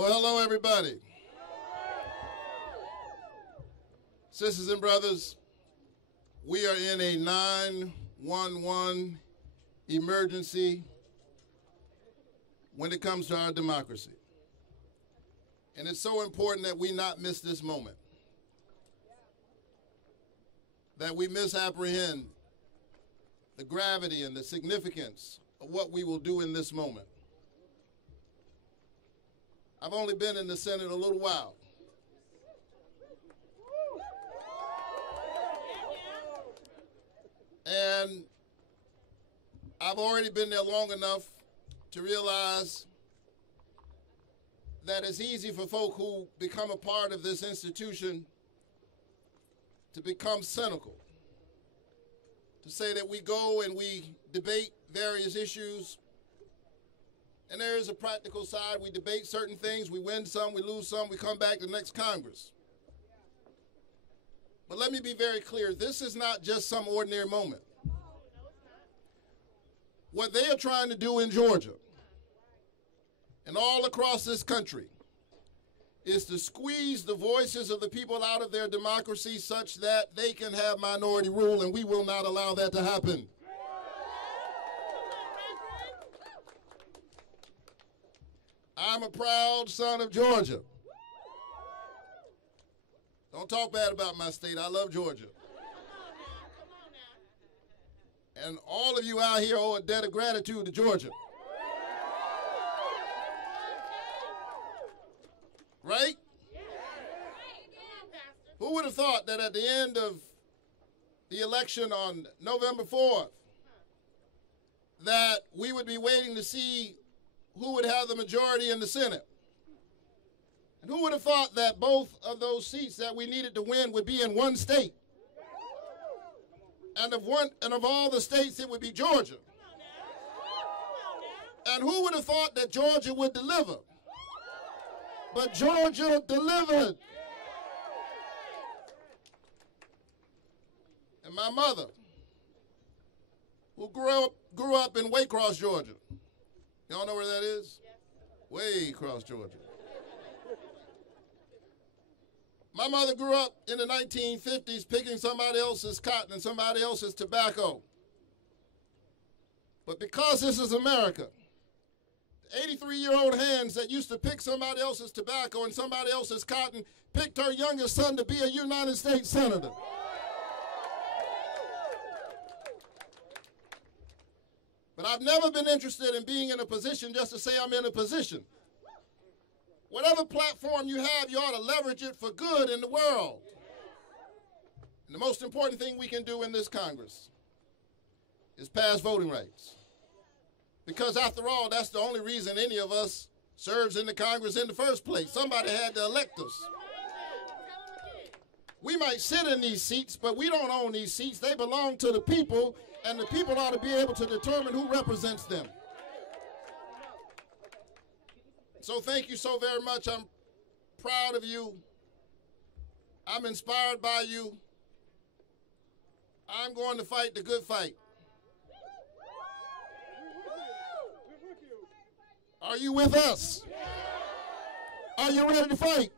Well, hello, everybody. Sisters and brothers, we are in a 911 emergency when it comes to our democracy. And it's so important that we not miss this moment, that we misapprehend the gravity and the significance of what we will do in this moment. I've only been in the Senate a little while. And I've already been there long enough to realize that it's easy for folk who become a part of this institution to become cynical, to say that we go and we debate various issues, and there is a practical side. We debate certain things, we win some, we lose some, we come back to the next Congress. But let me be very clear, this is not just some ordinary moment. What they are trying to do in Georgia and all across this country is to squeeze the voices of the people out of their democracy such that they can have minority rule, and we will not allow that to happen. I'm a proud son of Georgia. Don't talk bad about my state. I love Georgia. And all of you out here owe a debt of gratitude to Georgia. Right? Who would have thought that at the end of the election on November 4th, that we would be waiting to see who would have the majority in the Senate? And who would have thought that both of those seats that we needed to win would be in one state? And of all the states, it would be Georgia. And who would have thought that Georgia would deliver? But Georgia delivered. And my mother, who grew up in Waycross, Georgia. Y'all know where that is? Waycross, Georgia. My mother grew up in the 1950s picking somebody else's cotton and somebody else's tobacco. But because this is America, the 83-year-old hands that used to pick somebody else's tobacco and somebody else's cotton picked her youngest son to be a United States Senator. But I've never been interested in being in a position just to say I'm in a position. Whatever platform you have, you ought to leverage it for good in the world. And the most important thing we can do in this Congress is pass voting rights. Because after all, that's the only reason any of us serves in the Congress in the first place. Somebody had to elect us. We might sit in these seats, but we don't own these seats. They belong to the people, and the people ought to be able to determine who represents them. So thank you so very much. I'm proud of you. I'm inspired by you. I'm going to fight the good fight. Are you with us? Are you ready to fight?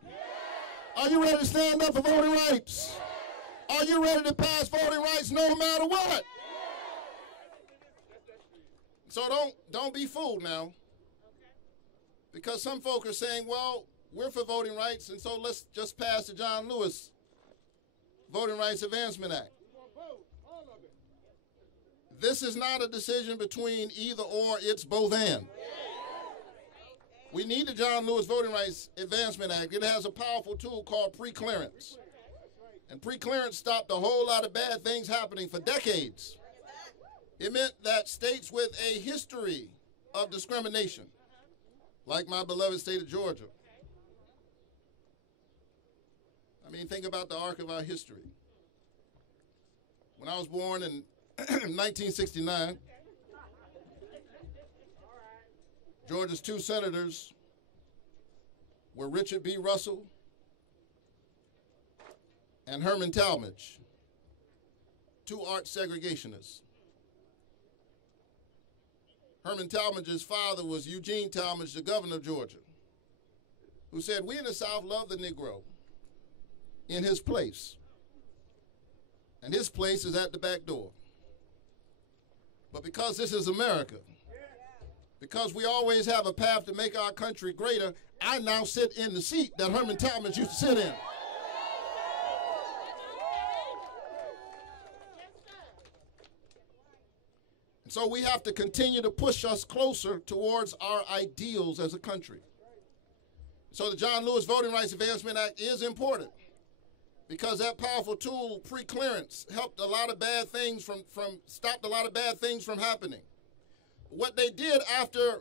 Are you ready to stand up for voting rights? Are you ready to pass voting rights no matter what? So don't be fooled now. Because some folk are saying, well, we're for voting rights, and so let's just pass the John Lewis Voting Rights Advancement Act. This is not a decision between either or, it's both and. We need the John Lewis Voting Rights Advancement Act. It has a powerful tool called pre-clearance. And pre-clearance stopped a whole lot of bad things happening for decades. It meant that states with a history of discrimination, like my beloved state of Georgia. I mean, think about the arc of our history. When I was born in 1969, Georgia's two senators were Richard B. Russell and Herman Talmadge, two art segregationists. Herman Talmadge's father was Eugene Talmadge, the governor of Georgia. who said, we in the South love the Negro in his place. And his place is at the back door. But because this is America, because we always have a path to make our country greater, I now sit in the seat that Herman Talmadge used to sit in. And so we have to continue to push us closer towards our ideals as a country. So the John Lewis Voting Rights Advancement Act is important because that powerful tool, pre-clearance, helped a lot of bad things stopped a lot of bad things from happening. What they did after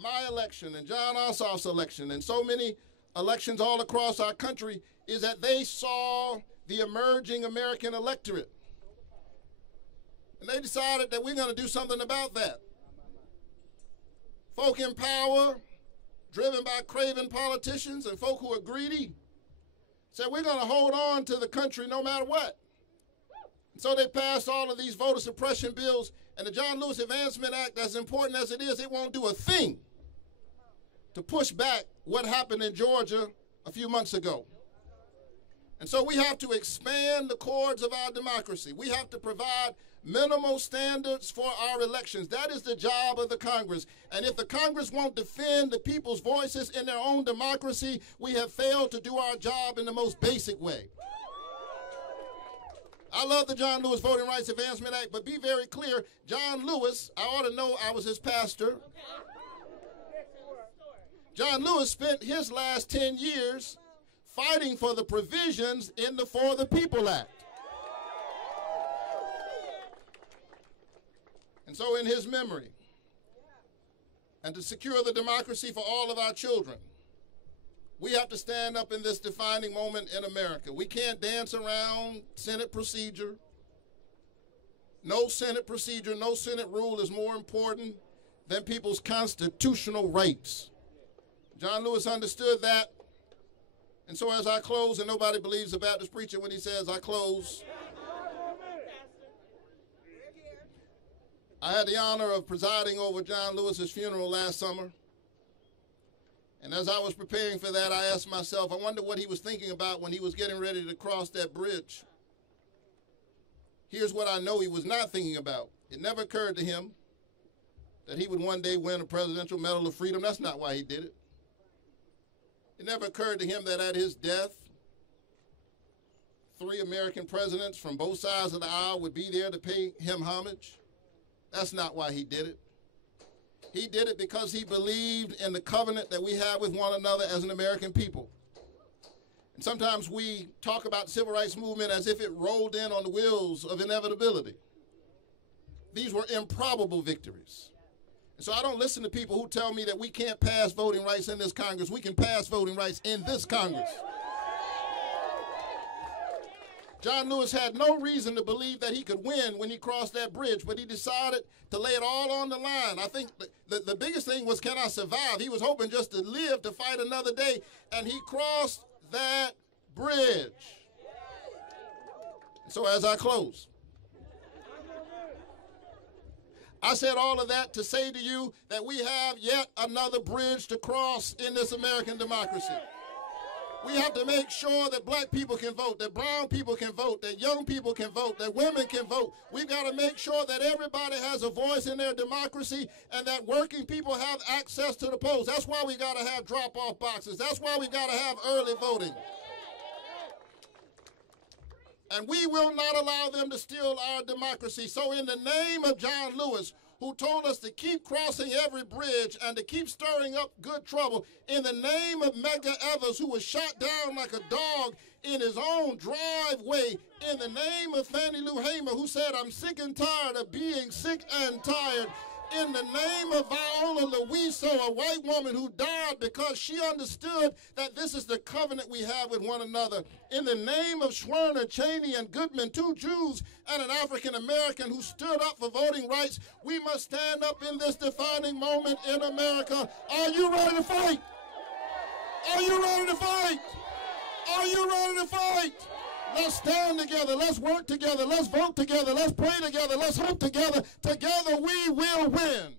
my election and John Ossoff's election and so many elections all across our country is that they saw the emerging American electorate. And they decided that we're going to do something about that. Folk in power, driven by craven politicians and folk who are greedy, said we're going to hold on to the country no matter what. And so they passed all of these voter suppression bills, and the John Lewis Advancement Act, as important as it is, it won't do a thing to push back what happened in Georgia a few months ago. And so we have to expand the cords of our democracy. We have to provide minimal standards for our elections. That is the job of the Congress. And if the Congress won't defend the people's voices in their own democracy, we have failed to do our job in the most basic way. I love the John Lewis Voting Rights Advancement Act, but be very clear, John Lewis, I ought to know I was his pastor. John Lewis spent his last 10 years fighting for the provisions in the For the People Act. And so in his memory, and to secure the democracy for all of our children, we have to stand up in this defining moment in America. We can't dance around Senate procedure. No Senate procedure, no Senate rule is more important than people's constitutional rights. John Lewis understood that. And so as I close, and nobody believes a Baptist preacher when he says I close, I had the honor of presiding over John Lewis's funeral last summer. And as I was preparing for that, I asked myself, I wonder what he was thinking about when he was getting ready to cross that bridge. Here's what I know he was not thinking about. It never occurred to him that he would one day win a Presidential Medal of Freedom. That's not why he did it. It never occurred to him that at his death, 3 American presidents from both sides of the aisle would be there to pay him homage. That's not why he did it. He did it because he believed in the covenant that we have with one another as an American people. And sometimes we talk about the civil rights movement as if it rolled in on the wheels of inevitability. These were improbable victories. And so I don't listen to people who tell me that we can't pass voting rights in this Congress. We can pass voting rights in this Congress. John Lewis had no reason to believe that he could win when he crossed that bridge, but he decided to lay it all on the line. I think the biggest thing was, can I survive? He was hoping just to live to fight another day, and he crossed that bridge. So as I close, I said all of that to say to you that we have yet another bridge to cross in this American democracy. We have to make sure that black people can vote, that brown people can vote, that young people can vote, that women can vote. We've got to make sure that everybody has a voice in their democracy and that working people have access to the polls. That's why we got to have drop-off boxes. That's why we got to have early voting. And we will not allow them to steal our democracy. So in the name of John Lewis, who told us to keep crossing every bridge and to keep stirring up good trouble, in the name of Medgar Evers, who was shot down like a dog in his own driveway, in the name of Fannie Lou Hamer, who said, I'm sick and tired of being sick and tired, in the name of Viola Luiso, a white woman who died because she understood that this is the covenant we have with one another, in the name of Schwerner, Cheney, and Goodman, 2 Jews and an African American who stood up for voting rights, we must stand up in this defining moment in America. Are you ready to fight? Are you ready to fight? Are you ready to fight? Let's stand together. Let's work together. Let's vote together. Let's pray together. Let's hope together. Together we will win.